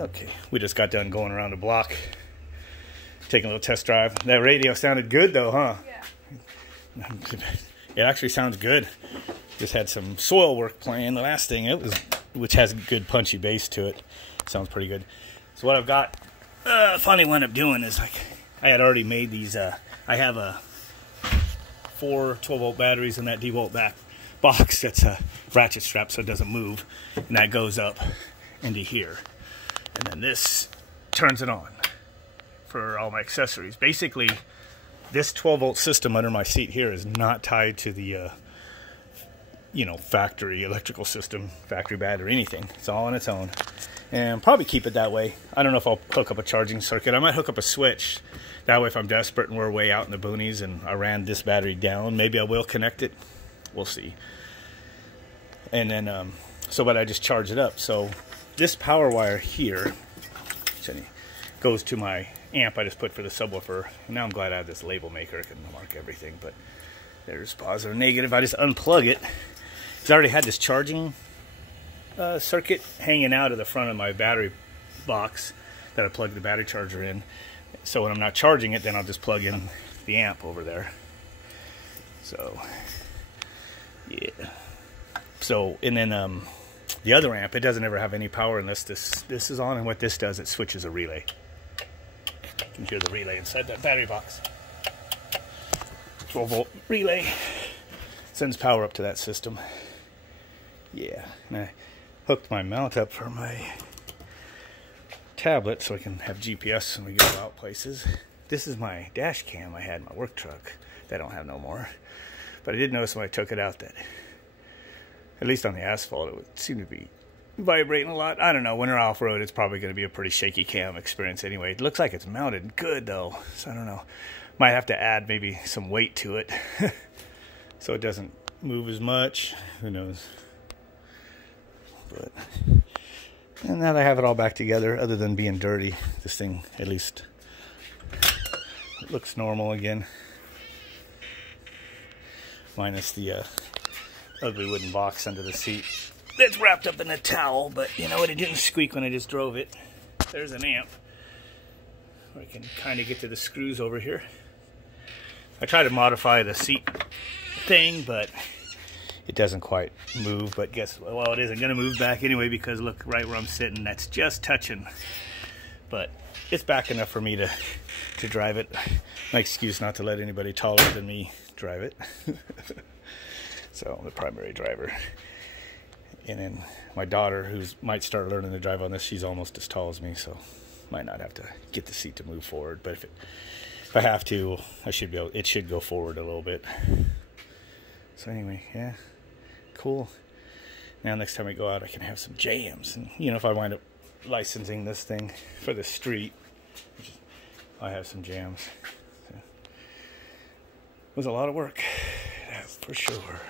Okay, we just got done going around the block, taking a little test drive. That radio sounded good though, huh? Yeah. It actually sounds good. Just had some soil work playing. The last thing, which has a good punchy bass to it. Sounds pretty good. So what I've got, finally wound up doing is, like, I had already made these, I have 4 12-volt batteries in that D-volt back box that's a ratchet strap so it doesn't move, and that goes up into here. And then this turns it on for all my accessories. Basically, this 12-volt system under my seat here is not tied to the, factory electrical system, factory battery, anything. It's all on its own. And probably keep it that way. I don't know if I'll hook up a charging circuit. I might hook up a switch. That way, if I'm desperate and we're way out in the boonies and I ran this battery down, maybe I will connect it. We'll see. And then, but I just charge it up. So this power wire here goes to my amp I just put for the subwoofer. And now I'm glad I have this label maker. I can mark everything, but there's positive, negative. I just unplug it. I already had this charging circuit hanging out of the front of my battery box that I plug the battery charger in. So when I'm not charging it, then I'll just plug in the amp over there. So, yeah. So, and then the other amp, it doesn't ever have any power unless this is on, and what this does, it switches a relay. You can hear the relay inside that battery box. 12-volt relay sends power up to that system. Yeah, and I hooked my mount up for my tablet so I can have GPS when we go out places. This is my dash cam I had in my work truck that I don't have no more. But I did notice when I took it out that, at least on the asphalt, it would seem to be vibrating a lot. I don't know, when we're off-road, it's probably going to be a pretty shaky cam experience anyway. It looks like it's mounted good though, so I don't know. Might have to add maybe some weight to it so it doesn't move as much. Who knows? But, and now that I have it all back together, other than being dirty, this thing at least it looks normal again. Minus the ugly wooden box under the seat that's wrapped up in a towel, but you know what, it didn't squeak when I just drove it. There's an amp where I can kind of get to the screws over here. I try to modify the seat thing, but it doesn't quite move. But guess what? Well, it isn't going to move back anyway, because look, right where I'm sitting, that's just touching. But it's back enough for me to drive it. My excuse not to let anybody taller than me drive it. So I'm the primary driver. And then my daughter, who might start learning to drive on this, she's almost as tall as me, so might not have to get the seat to move forward. But if I have to, I should be able. It should go forward a little bit. So anyway, yeah, cool. Now next time we go out, I can have some jams, and if I wind up licensing this thing for the street, I have some jams. So, it was a lot of work, for sure.